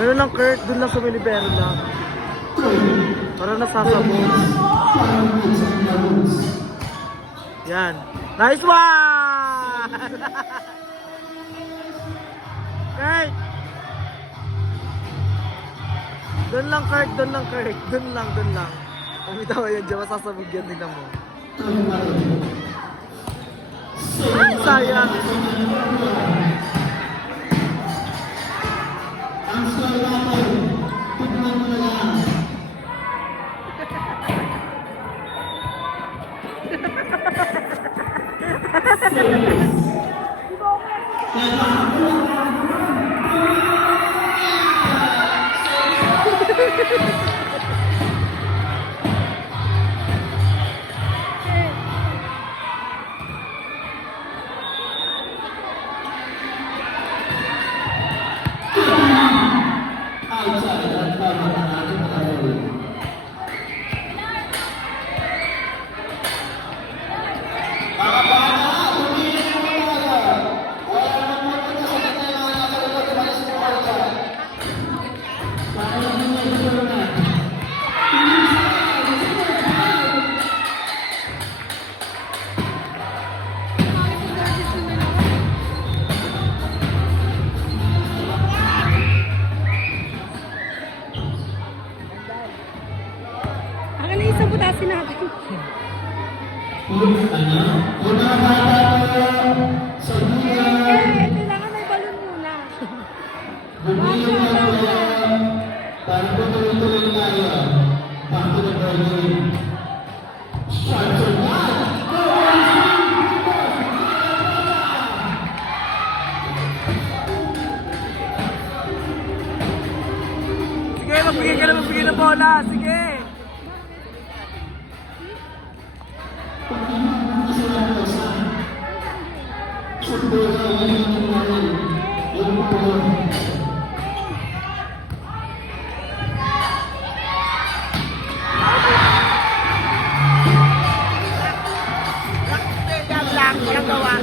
Meron lang Kurt, dun lang sa Milibero lang. Parang nasasabog. Yan. Nice one! Kurt! Dun lang Kurt, dun lang Kurt. Dun lang. Kumitawa yan dyan, masasabog yan, tingnan mo. Ay, sayang! Ang score natin, tignan mo na lang. Kailangan may balon muna. Para po tuloy-tuloy tayo. Back to the ball game. Shot to one. Sige, magbigay ng bola. Sige. Walang gawa.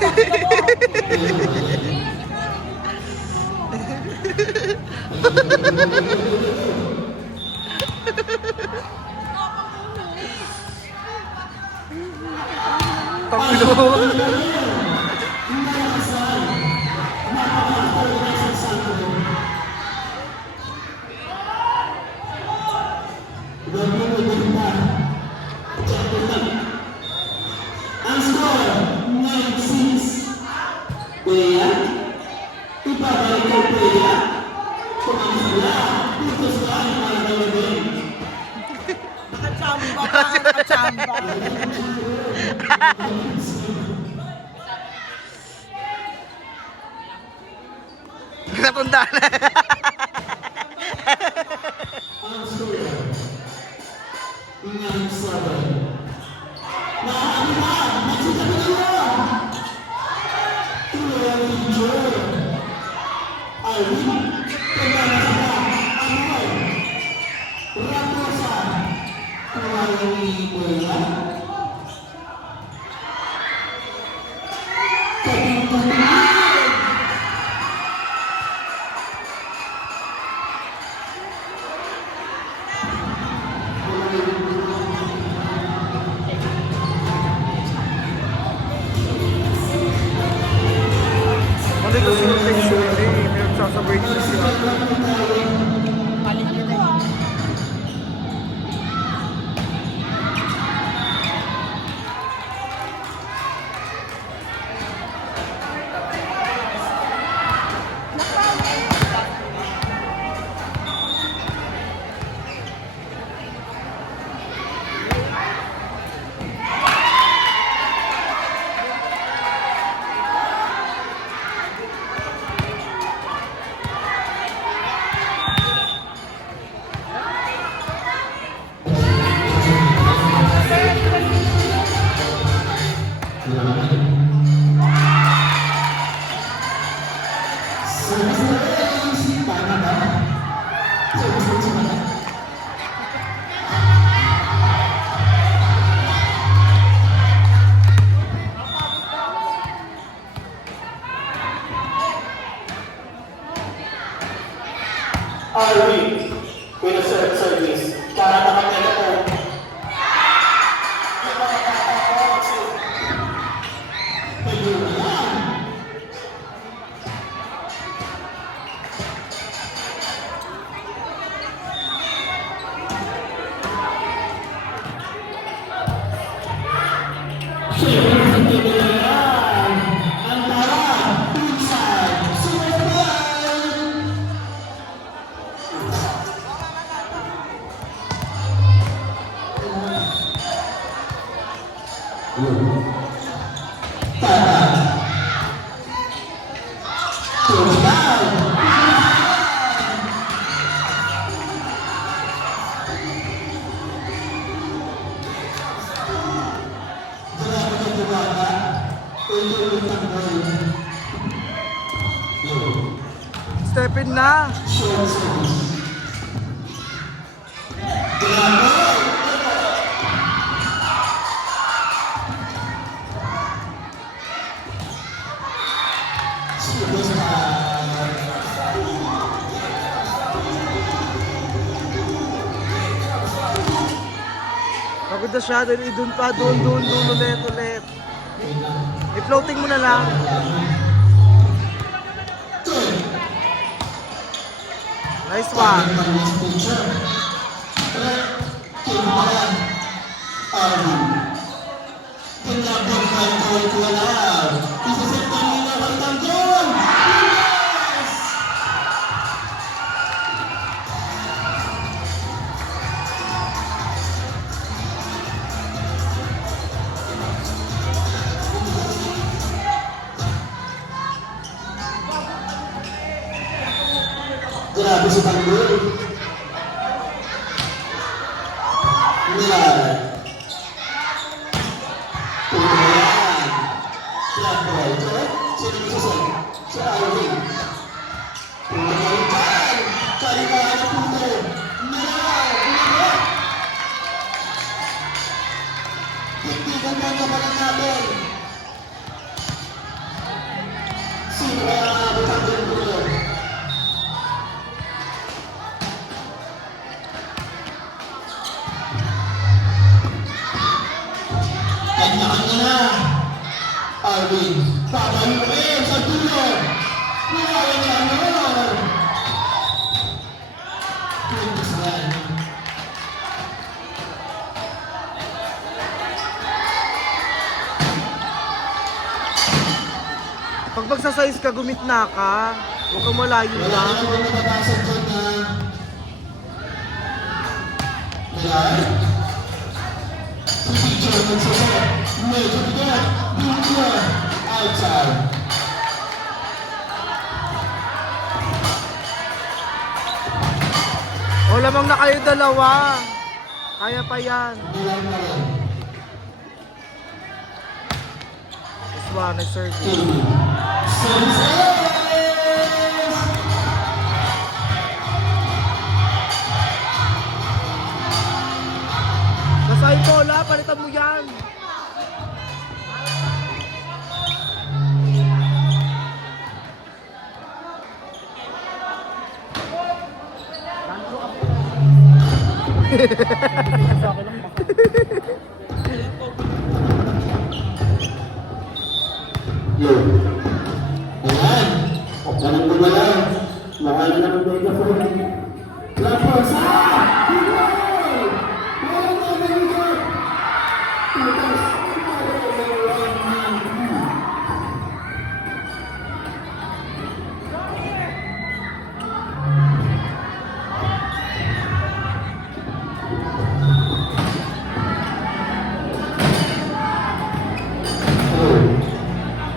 Tangino. Ang score, 9-6. Kuya, ipabalik ko kuya. Kumansala, putos ka ang mga gawin. Nakachamba ka, nakachamba. Natunda na. Ang score, 9-7. Maaari na, magsitabi na. Tuloy ang video. Alvin, pagkakasama, Anoy, Raposa, tumalang ni Kuya. Ano ito si picture eh? May nagsasabay dito siya. Alvin, with a service. Para nakatay na po. Step in na. Pagod na siya, doon pa, doon, ulit. I-floating mo na lang. Nice one. Grabe si Tanggol. Nilay. Tumayan. Siyempre, ito. Sino gusto si Alvin. Tumayan. Kalimahan ang puto. Nilay. Nilay. Hindi ganda naman natin. Kanya-kanya na. Arvin, papayuin sa dulo. Nilayan niya ano. Pintas yan. Pag magsasize ka, gumitna ka. Huwag kang malayo Wala lang. na naman nababasag dyan na. Ayan. Si teacher nagsaset. Medyo bigat. Dito. Outside. O, lamang na kayo dalawa. Kaya pa yan. Nilang na rin. This one, I serve you. Services! Nasay bola, palitan mo yan. Yun. Ayan. Ganun mo ba lang? Mahal na ng microphone. Lapos! Goal! Wala na naligot! Tutas!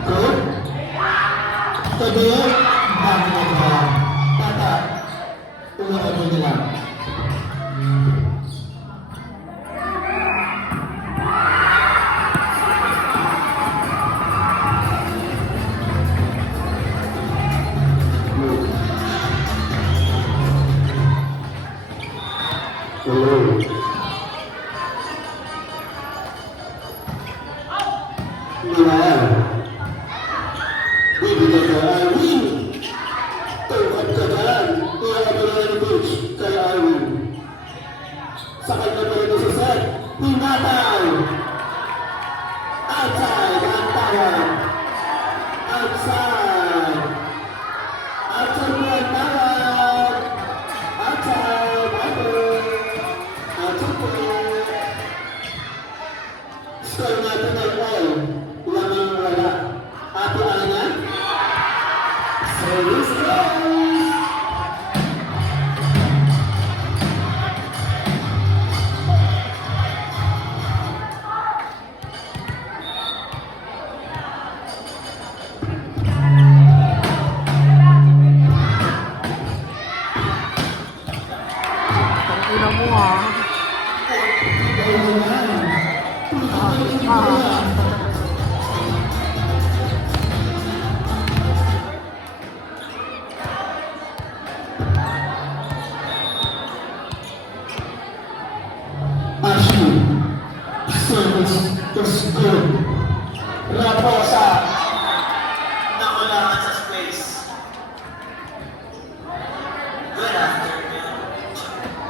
Good? Sabihin, bakit na ba? Tata, tulungan mo nila. Hello. Lumayan. Bibigyan ka Arwin. Tungkad ka dyan. Iyabalan ni coach kay Arwin. Sakay na pa rin sa set. Pinatay. Outside. Ang tawag. Outside. Outside po ang tawag. Outside. Outside po. Score natin ay all. Lamang wala. Ate Ana. Service goes. Tangina mo ha. Ashley. Service is good. Raposa. Nakulangan sa space. Good afternoon.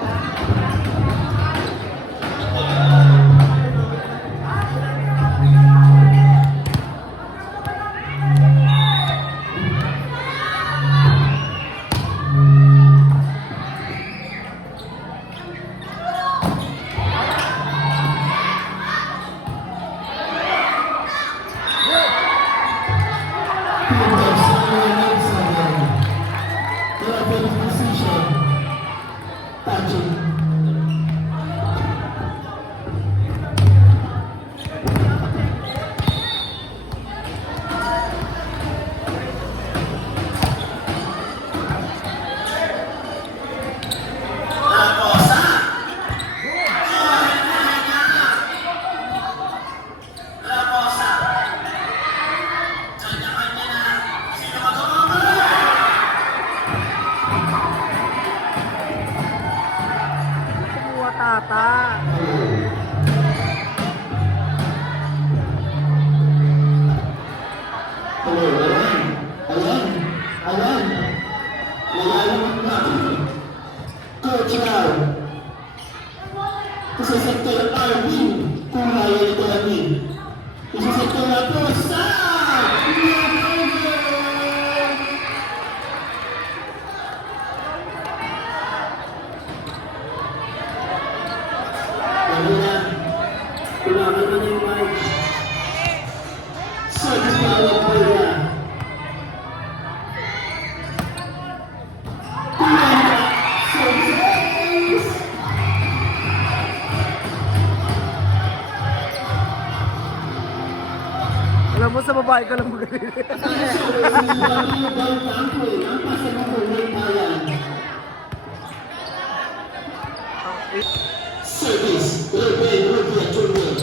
Kumuha tata. Ayan. Nalalamang natin. Coach now. Sa sector Arvin, kung kaya ito namin. Isa-set ko na po sa kailangan na yung mic. Service na lang po yan. Service! Alam mo, sa babae ka lang magaling. Service, Ruben Rubia Jr.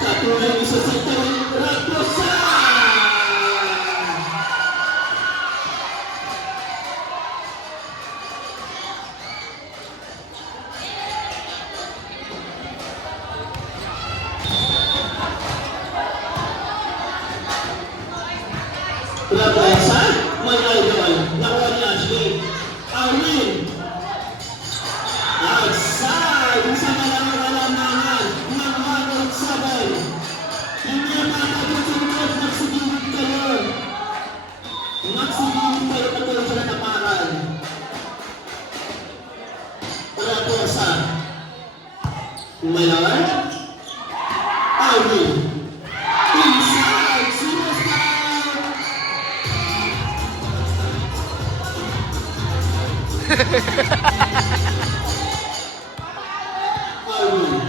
Katulad sa sektor Raposa! Raposa, my idol, nakuha ni Ashley. Arwin! Outside! Isa na lang ang alamangan ng 107. Hindi makakatutungkot, nagsigilid kayo. Nagsigilid kayo katulad sa nataparan. Raposa. Maylor. Arwin. Inside! Superstar! Arwin.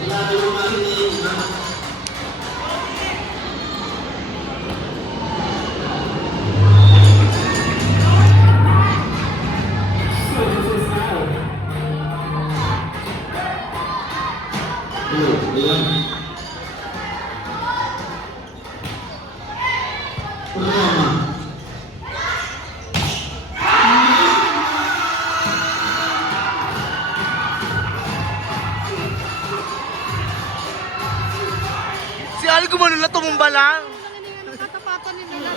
Wala kayong mahinig, ha? Ayan. Roma. Si Ali gumano na, tumumba lang. Katapatan nila.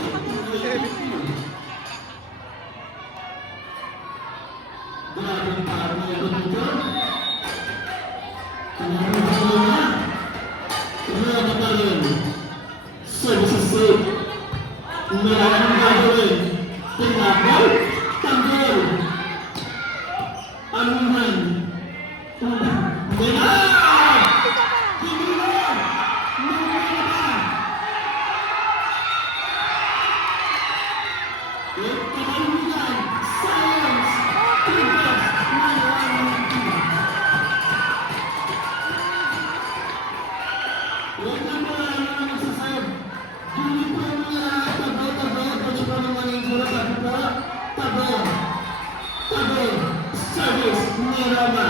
Services safe. Maraming gagawin. Tinapal, tanggol. Anuman. Menan! Hinilan! Menan! Kabalugan! Science! Tigas! Huwag na mo lang ang nagsasayab. Hindi po niya tabi-tabi. Pwede po naman yung sura sabi po. Tabi. Tabi. Service. Ni Roma.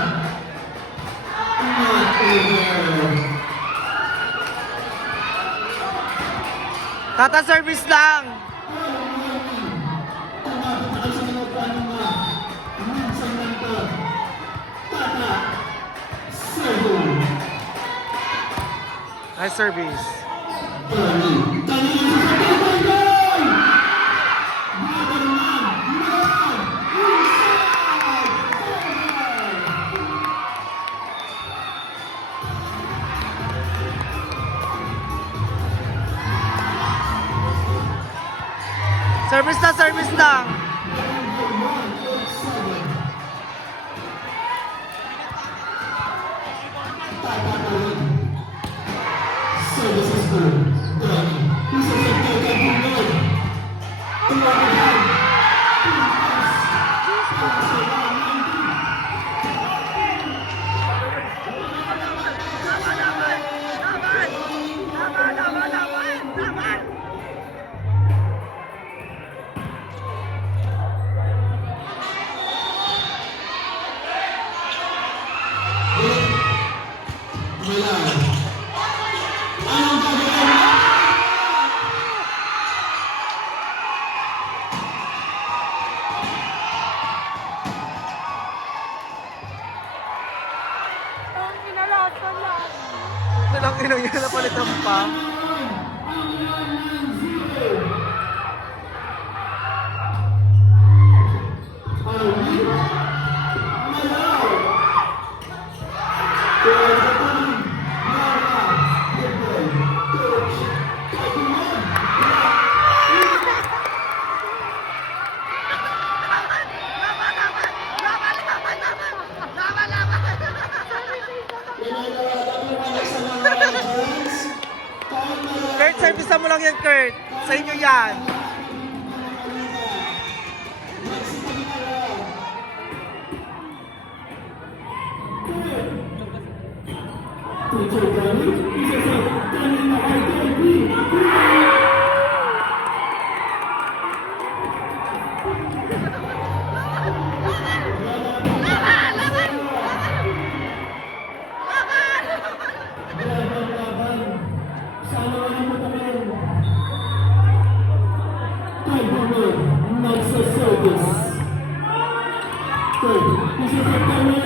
Not over. Tata, service lang. Tumapit na kayo sa mga plano mo. Minsan lang to. Tata. Service. Nice service. Tony. Kanina sa pagkakas! Brother man! Man! Inside! Service na, service lang. Services ko. Tony. Isa sa pagkakas. Tumakas. Milan. Anong gagawin? Ang inalasan lang. Walang ino yun, napalitan pa. Malaw. Bilisan mo lang yan, Kurt. Sa inyo yan. Teacher Danny, isa sa Danny na kay Laban-laban. Sana wala mo tayo. Kay Bummer, nagsaservice. Kay, isa sa Danny